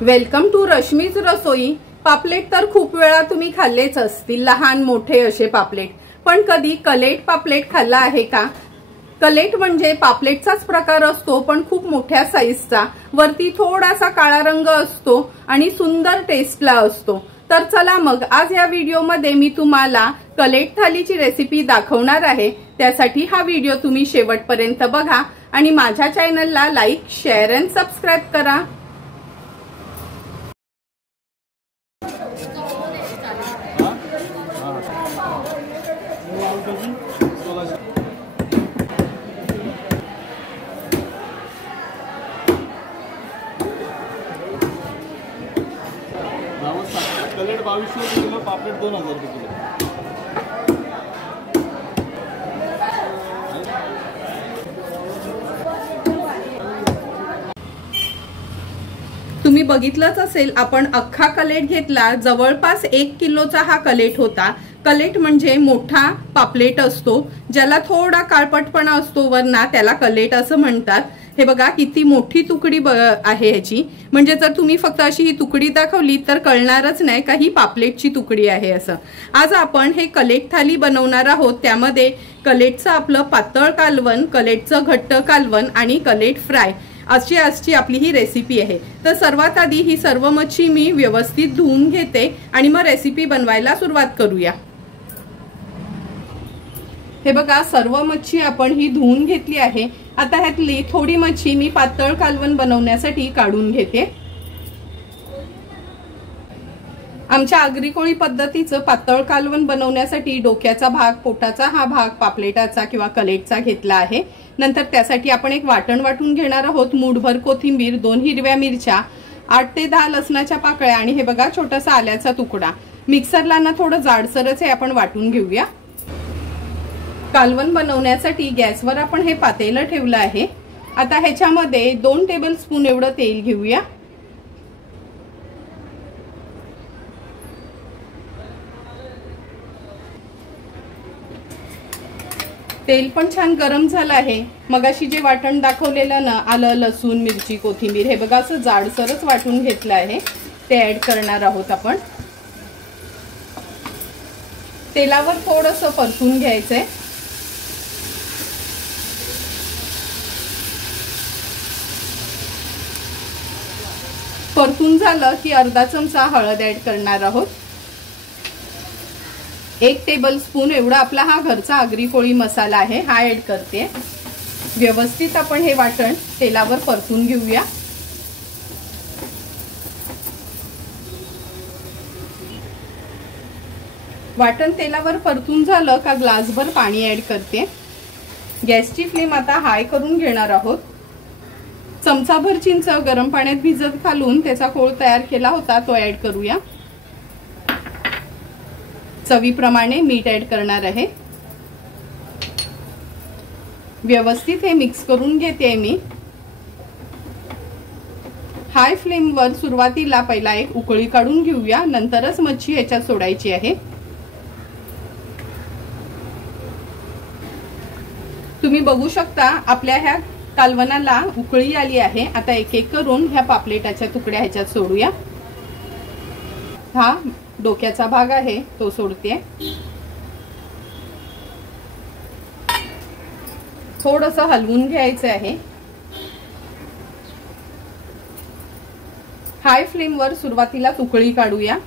Welcome to Rashmi's रसोई। पापलेट तर खूप वेळा तुम्ही खाल्लेच असतील, लहान मोठे असे पापलेट, पण कधी कलेट पापलेट खाल्ला आहे का? कलेट म्हणजे पापलेटचाच प्रकार असतो, पण खूप मोठ्या साईजचा, वरती थोडासा काळा रंग असतो आणि सुंदर टेस्टला असतो। तर चला मग आज या व्हिडिओमध्ये मी तुम्हाला कलेट थालीची रेसिपी दाखवणार आहे। त्यासाठी हा व्हिडिओ तुम्ही शेवटपर्यंत बघा आणि माझ्या चॅनलला लाईक, शेअर आणि सबस्क्राइब करा। कलेट 2200 किलो, पापलेट 2000 रुपये किलो। तुम्ही बघितलंच असेल, आपण अख्खा कलेट घेतला, जवळपास 1 किलोचा हा कलेट होता। कलेट म्हणजे मोठा पापलेट असतो, ज्याला थोडा काळपटपणा असतो वरना, त्याला कलेट असं म्हणतात। हे बघा किती मोठी तुकडी आहे ह्याची, म्हणजे जर तुम्ही फक्त अशी ही तुकडी दाखवली तर कळणारच नाही का ही पापलेटची तुकडी आहे असं। आज आपण हे कलेट थाली बनवणार आहोत। त्यामध्ये कलेटचं आपलं पातळ कालवण, कलेटचं घट्ट कालवण आणि कलेट फ्राय अशी आजची आपली ही रेसिपी आहे। तर सर्वात आधी ही सर्व मच्छी मी व्यवस्थित धुवून घेते आणि मग रेसिपी बनवायला सुरुवात करूया। हे बघा सर्व मच्छी आपण ही धुवून घेतली आहे। आता ह्यातली थोडी मच्छी मी पातळ कालवण बनवण्यासाठी काढून घेते। आमच्या आगरी कोळी पद्धतीचं पातळ कालवण बनवण्यासाठी डोक्याचा भाग, पोटाचा हा भाग पापलेटाचा किंवा कलेटचा घेतला आहे। नंतर त्यासाठी आपण एक वाटण वाटून घेणार आहोत। मूठभर कोथिंबीर, 2 हिरव्या मिरच्या, 8 ते 10 लसणाच्या पाकळ्या आणि हे बघा छोटासा आल्याचा तुकडा। मिक्सरला ना थोडं जाडसरच हे आपण वाटून घेऊया। कालवण बनवण्यासाठी गॅसवर आपण हे पातेलं ठेवलं आहे। आता ह्याच्यामध्ये 2 टेबलस्पून एवढं तेल घेऊया। तेल पण छान गरम झालं आहे। मगाशी जे वाटण दाखवलेलं ना, आलं, लसूण, मिरची, कोथिंबीर, हे बघा असं जाडसरच वाटून घेतलं आहे, ते ऍड करणार आहोत आपण। तेलावर थोडंसं परतून घ्यायचंय। परतून झालं की अर्धा चमचा हळद ऍड करणार आहोत। 1 टेबलस्पून एवढा आपला हा घरचा आगरी कोळी मसाला आहे, हा ऍड करते। व्यवस्थित आपण हे वाटण तेलावर परतून घेऊया। वाटण तेलावर परतून झालं का ग्लासभर पाणी ऍड करते। गॅसची फ्लेम आता हाय करून घेणार आहोत। चमचाभर चिंच गरम पाण्यात भिजत घालून त्याचा कोळ तयार केला होता, तो ऍड करूया। चवीप्रमाणे मीठ ऍड करणार आहे। व्यवस्थित हे मिक्स करून घेते मी। हाय फ्लेमवर सुरुवातीला पहिला एक उकळी काढून घेऊया, नंतरच मच्छी ह्याच्यात सोडायची आहे। तुम्ही बघू शकता आपल्या ह्या कालवणाला उकळी आली आहे। आता एक एक करून ह्या पापलेटाच्या तुकड्या ह्याच्यात सोडूया। हा डोक्याचा भाग आहे तो सोडते। थोडंसं हलवून घ्यायचं आहे। हाय फ्लेमवर सुरुवातीला उकळी काढूया।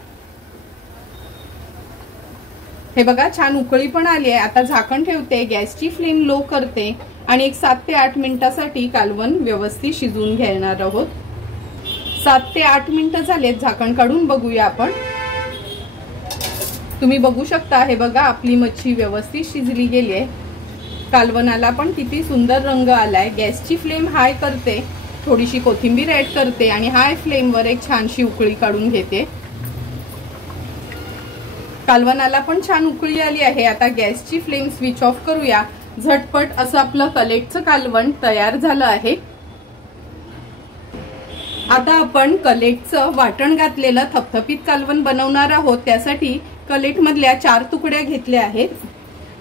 हे बघा छान उकळी पण आली आहे। आता झाकण ठेवते, गॅसची फ्लेम लो करते आणि एक 7 ते 8 मिनिटासाठी कालवण व्यवस्थित शिजवून घेणार आहोत। 7 ते 8 मिनिटं झालेत, झाकण काढून बघूया आपण। तुम्ही बघू शकता, हे बघा आपली मच्छी व्यवस्थित शिजली गेली आहे। कालवणाला पण किती सुंदर रंग आलाय। गॅसची फ्लेम हाय करते, थोडीशी कोथिंबीर ऍड करते आणि हाय फ्लेमवर एक छानशी उकळी काढून घेते। कालवणाला पण छान उकळी आली आहे। आता गॅसची फ्लेम स्विच ऑफ करूया। झटपट असं आपलं कलेटचं कालवण तयार झालं आहे। आता आपण कलेटचं वाटण घातलेलं थपथपीत कालवण बनवणार आहोत। त्यासाठी कलेट मधल्या 4 तुकड्या घेतल्या आहेत।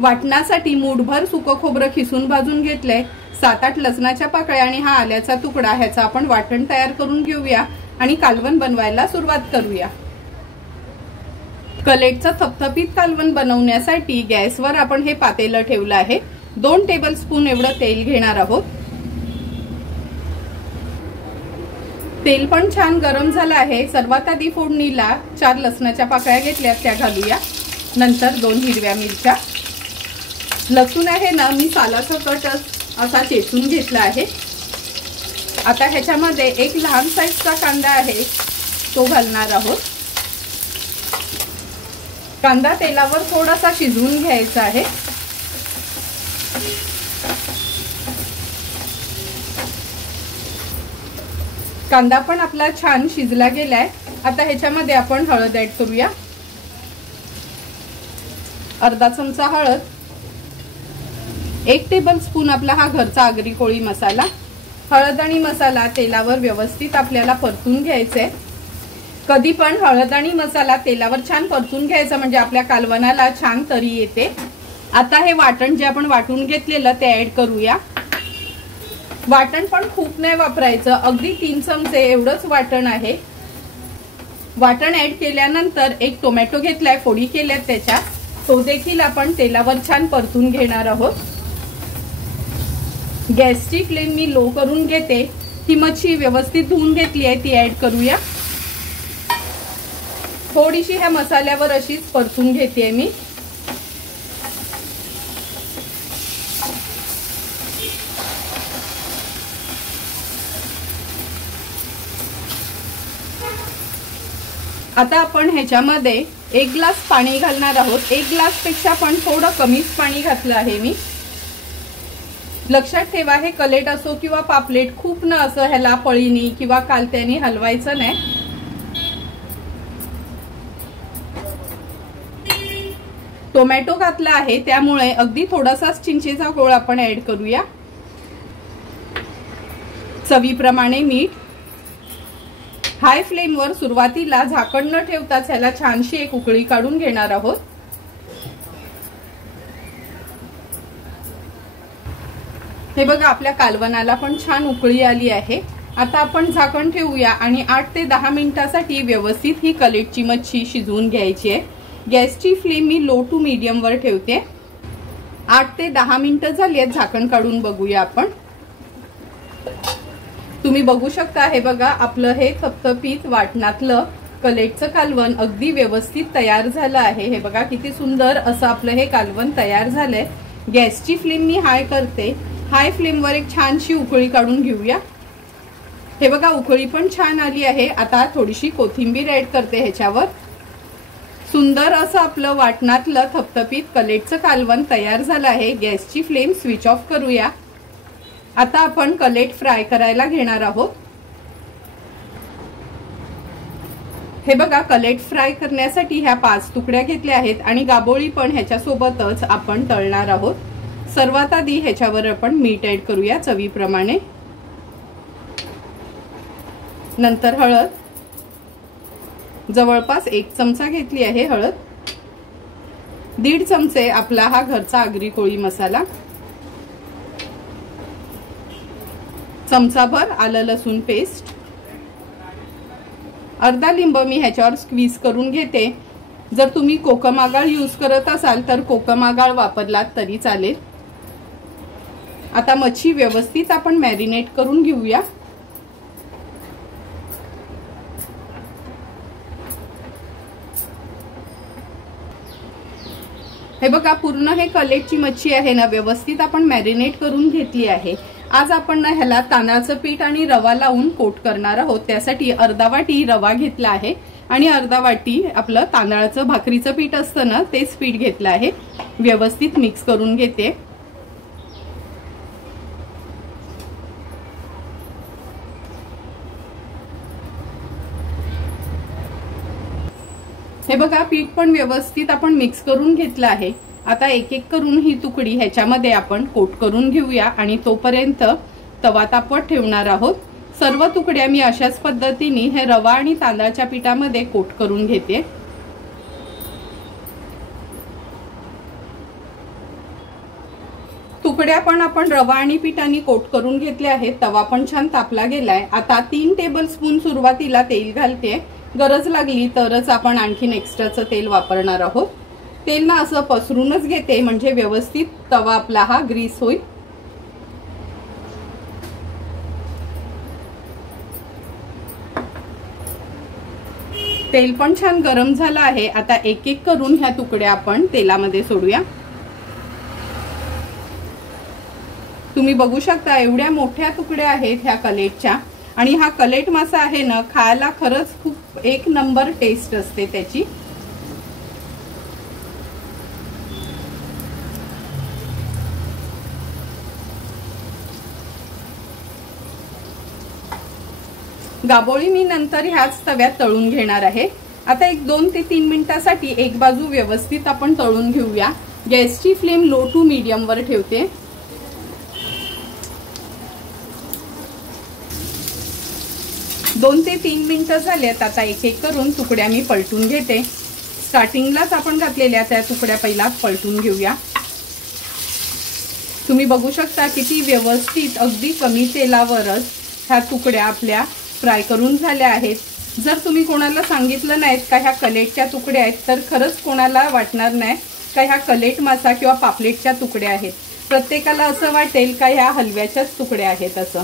वाटणासाठी मूठभर सुकं खोबरं खिसून भाजून घेतलंय, 7-8 लसणाच्या पाकळ्या आणि हा आल्याचा तुकडा, ह्याचा आपण वाटण तयार करून घेऊया। आणि कालवण बनवायला सुरुवात करूया। कलेटचं थपथपीत कालवण बनवण्यासाठी गॅसवर आपण हे पातेलं ठेवलं आहे। 2 टेबलस्पून एवढं तेल घेणार आहोत। तेल पण छान गरम झालं आहे। सर्वात आधी फोडणीला 4 लसणाच्या पाकळ्या घेतल्यात त्या घालूया। नंतर 2 हिरव्या मिरच्या, लसूण आहे ना मी सालासकट असा चेचून घेतला आहे। आता ह्याच्यामध्ये एक लहान साईजचा कांदा आहे तो घालणार आहोत। कांदा तेलावर थोडासा शिजवून घ्यायचा आहे। कांदा पण आपला छान शिजला गेलाय। आता ह्याच्यामध्ये आपण हळद ऍड करूया। अर्धा चमचा हळद, 1 टेबलस्पून आपला हा घरचा आगरी कोळी मसाला। हळद आणि मसाला तेलावर व्यवस्थित आपल्याला परतून घ्यायचे। कधी पण हळद आणि मसाला तेलावर छान परतून घ्यायचा म्हणजे आपल्या कालवणाला छान तरी येते। आता हे वाटण जे आपण वाटून घेतलेलं ते ऍड करूया। वाटण पण खूप नाही वापरायचं, अगदी 3 चमचे एवढंच वाटण आहे। वाटण ऍड केल्यानंतर एक टोमॅटो घेतलाय, फोडी केल्यात त्याच्या, तो देखील आपण तेलावर छान परतून घेणार आहोत। गॅसची फ्लेम मी लो करून घेते। ही मच्छी व्यवस्थित धुवून घेतली आहे ती ऍड करूया। थोडीशी ह्या मसाल्यावर अशीच परतून घेते मी। आता आपण ह्याच्यामध्ये 1 ग्लास पाणी घालणार आहोत। 1 ग्लास पेक्षा पण थोडं कमीच पाणी घातलं आहे मी। लक्षात ठेवा हे कलेट असो किंवा पापलेट खूप न असं ह्याला पळीनी किंवा कालत्यानी हलवायचं नाही। टोमॅटो घातला आहे त्यामुळे अगदी थोडासा चिंचेचा गोळा आपण ऍड करूया। चवीप्रमाणे मीठ। हाय फ्लेमवर सुरुवातीला झाकण न ठेवताच ह्याला छानशी एक उकळी काढून घेणार आहोत। हे बघा आपल्या कालवणाला पण छान उकळी आली आहे। आता आपण झाकण ठेवूया आणि 8 ते 10 मिनिटांसाठी व्यवस्थित ही कलेटची मच्छी शिजवून घ्यायची आहे। गॅसची फ्लेम मी लो टू मीडियम वर ठेवते। 8 ते 10 मिनिटं झाली आहेत, झाकण काढून बघूया आपण। तुम्ही बघू शकता हे बघा आपलं हे थपथपीत वाटणातलं कलेटचं कालवण अगदी व्यवस्थित तयार झालं आहे। हे बघा किती सुंदर असं आपलं हे कालवण तयार झालंय। गॅसची फ्लेम मी हाय करते। हाय फ्लेमवर एक छानशी उकळी काढून घेऊया। हे बघा उकळी पण छान आली आहे। आता थोडीशी कोथिंबीर ऍड करते ह्याच्यावर। सुंदर असं आपलं वाटणातलं थपथपीत कलेटचं कालवण तयार झालं आहे। गॅसची फ्लेम स्विच ऑफ करूया। आता आपण कलेट फ्राय करायला घेणार आहोत। हे बघा कलेट फ्राय करण्यासाठी ह्या 5 तुकड्या घेतल्या आहेत आणि गाबोळी पण ह्याच्या सोबतच आपण तळणार आहोत। सर्वात आधी ह्याच्यावर आपण मीठ ऍड करूया चवीप्रमाणे। नंतर हळद, जवळपास 1 चमचा घेतली आहे हळद। 1.5 चमचे आपला हा घरचा आगरी कोळी मसाला। चमचाभर आलं लसूण पेस्ट। अर्धा लिंब मी ह्याच्यावर स्क्वीज करून घेते। जर तुम्ही कोकम आगाळ यूज करत असाल तर कोकम आगाळ वापरलात तरी चालेल। आता मच्छी व्यवस्थित आपण मॅरिनेट करून घेऊया। हे बघा पूर्ण हे कलेटची मच्छी आहे ना व्यवस्थित आपण मॅरिनेट करून घेतली आहे। आज आपण ना ह्याला तांदळाचं पीठ आणि रवा लावून कोट करणार आहोत। त्यासाठी अर्धा वाटी रवा घेतला आहे आणि अर्धा वाटी आपलं तांदळाचं भाकरीचं पीठ असतं ना तेच पीठ घेतलं आहे। व्यवस्थित मिक्स करून घेते। हे बघा पीठ पण व्यवस्थित आपण मिक्स करून घेतलं आहे। आता एक एक करून ही तुकडी ह्याच्यामध्ये आपण कोट करून घेऊया आणि तोपर्यंत तवा तापवत ठेवणार आहोत। सर्व तुकड्या मी अशाच पद्धतीने हे रवा आणि तांदळाच्या पिठामध्ये कोट करून घेते। तुकडे तुकड्या पण आपण रवा आणि पिठाने कोट करून घेतले आहेत। तवा पण छान तापला गेलाय। आता 3 टेबलस्पून सुरुवातीला तेल घालते, गरज लागली तरच आपण आणखीन एक्स्ट्राचं तेल वापरणार आहोत। तेल ना असं पसरूनच घेते म्हणजे व्यवस्थित तवा आपला हा ग्रीस होईल। तेल पण छान गरम झालं आहे। आता एक एक करून ह्या तुकड्या आपण तेलामध्ये सोडूया। तुम्ही बघू शकता एवढ्या मोठ्या तुकड्या आहेत ह्या कलेटच्या आणि हा कलेट मासा आहे ना खायला खरंच खूप एक नंबर टेस्ट असते त्याची। गाबोळी मी नंतर ह्याच तव्यात तळून घेणार आहे। आता एक 2 ते 3 मिनिटांसाठी एक बाजू व्यवस्थित आपण तळून घेऊया। गॅसची फ्लेम लो टू मीडियम वर ठेवते। 2 ते 3 मिनिटं झालेत। आता एक एक करून तुकड्या मी पलटून घेते। स्टार्टिंगलाच आपण घातलेल्या त्या तुकड्या पहिला पलटून घेऊया। तुम्ही बघू शकता किती व्यवस्थित अगदी कमी तेलावरच ह्या तुकड्या आपल्या फ्राय करून झाल्या आहेत। जर तुम्ही कोणाला सांगितलं नाहीत का ह्या कलेटच्या तुकड्या आहेत तर खरंच कोणाला वाटणार नाही का ह्या कलेट मासा किंवा पापलेटच्या तुकड्या आहेत। प्रत्येकाला असं वाटेल का ह्या हलव्याच्याच तुकड्या आहेत असं।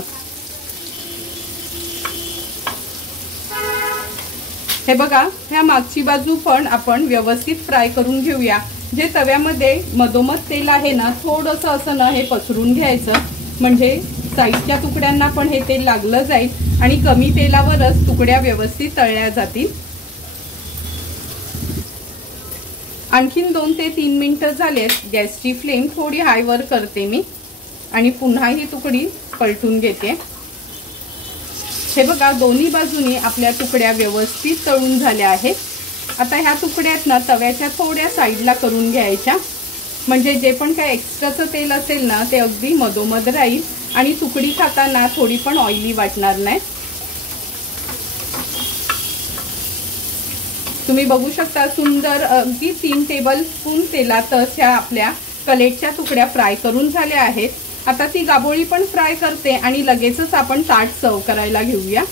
हे बघा ह्या मागची बाजू पण आपण व्यवस्थित फ्राय करून घेऊया। जे तव्यामध्ये मधोमध तेल आहे ना थोडंसं असं ना हे पसरून घ्यायचं म्हणजे साईडच्या तुकड्यांना पण हे तेल लागलं जाईल आणि कमी तेलावरच तुकड्या व्यवस्थित तळल्या जातील। आणखीन 2 ते 3 मिनिटं झालेत। गॅसची फ्लेम थोडी हाय वर करते मी आणि पुन्हा ही तुकडी पलटून घेते। हे बघा दोन्ही बाजूनी आपल्या तुकड्या व्यवस्थित तळून झाल्या आहेत। आता ह्या तुकड्या आहेत ना तव्याच्या थोड्या साईडला करून घ्यायच्या म्हणजे जे पण काय एक्स्ट्राचं तेल असेल ना ते अगदी मधोमध राहील आणि तुकडी खाताना थोडी पण ऑइली वाटणार नाही। तुम्ही बघू शकता सुंदर अगदी 3 टेबलस्पून तेलातच ह्या आपल्या कलेटच्या तुकड्या फ्राय करून झाल्या आहेत। आता ती गाबोळी पण फ्राय करते आणि लगेचच आपण ताट सर्व करायला घेऊया।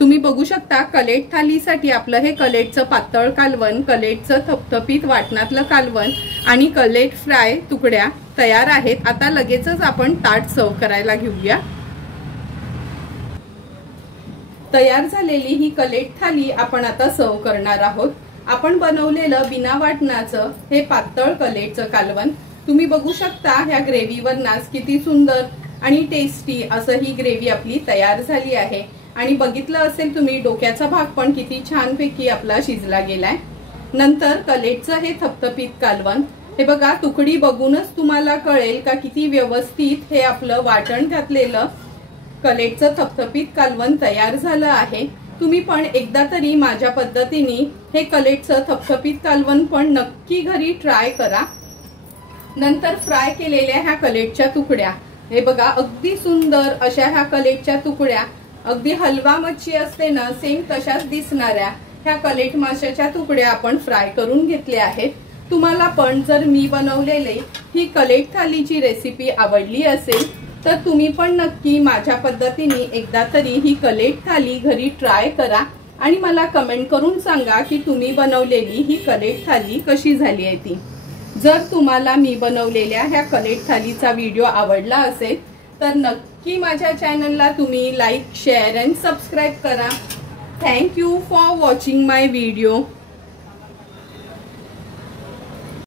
तुम्ही बघू शकता कलेट थालीसाठी आपलं हे कलेटचं पातळ कालवण, कलेटचं थपथपीत वाटणातलं कालवण आणि कलेट फ्राय तुकड्या तयार आहेत। आता लगेचच आपण ताट सर्व करायला घेऊया। तयार झालेली ही कलेट थाली आपण आता सर्व करणार आहोत। आपण बनवलेलं बिना वाटणाचं हे पातळ कलेटचं कालवण तुम्ही बघू शकता ह्या ग्रेव्हीवर नाच किती सुंदर आणि टेस्टी असं ही ग्रेव्ही आपली तयार झाली आहे। आणि बघितलं असेल तुम्ही डोक्याचा भाग पण किती छानपैकी आपला शिजला गेलाय। नंतर कलेटचं हे थपथपीत कालवण हे बघा तुकडी बघूनच तुम्हाला कळेल का किती व्यवस्थित हे आपलं वाटण घातलेलं कलेटचं थपथपीत कालवण तयार झालं आहे। तुम्ही पण एकदा तरी माझ्या पद्धतीने हे कलेटचं थपथपीत कालवण पण नक्की घरी ट्राय करा। नंतर फ्राय केलेल्या ह्या कलेटच्या तुकड्या हे बघा अगदी सुंदर अशा ह्या कलेटच्या तुकड्या अगदी हलवा मच्छी असते ना सेम तशाच दिसणाऱ्या ह्या कलेट माशाच्या तुकड्या आपण फ्राय करून घेतल्या आहेत। तुम्हाला पण जर मी बनवलेली ही कलेट थालीची रेसिपी आवडली असेल तर तुम्ही पण नक्की माझ्या पद्धतीने एकदा तरी ही कलेट थाली घरी ट्राय करा आणि मला कमेंट करून सांगा की तुम्ही बनवलेली ही कलेट थाली कशी झाली आहे ती। जर तुम्हाला मी बनवलेल्या ह्या कलेट थालीचा व्हिडिओ आवडला असेल तर नक्की माझ्या चॅनलला तुम्ही लाईक, शेअर आणि सबस्क्राइब करा। Thank you for watching my video.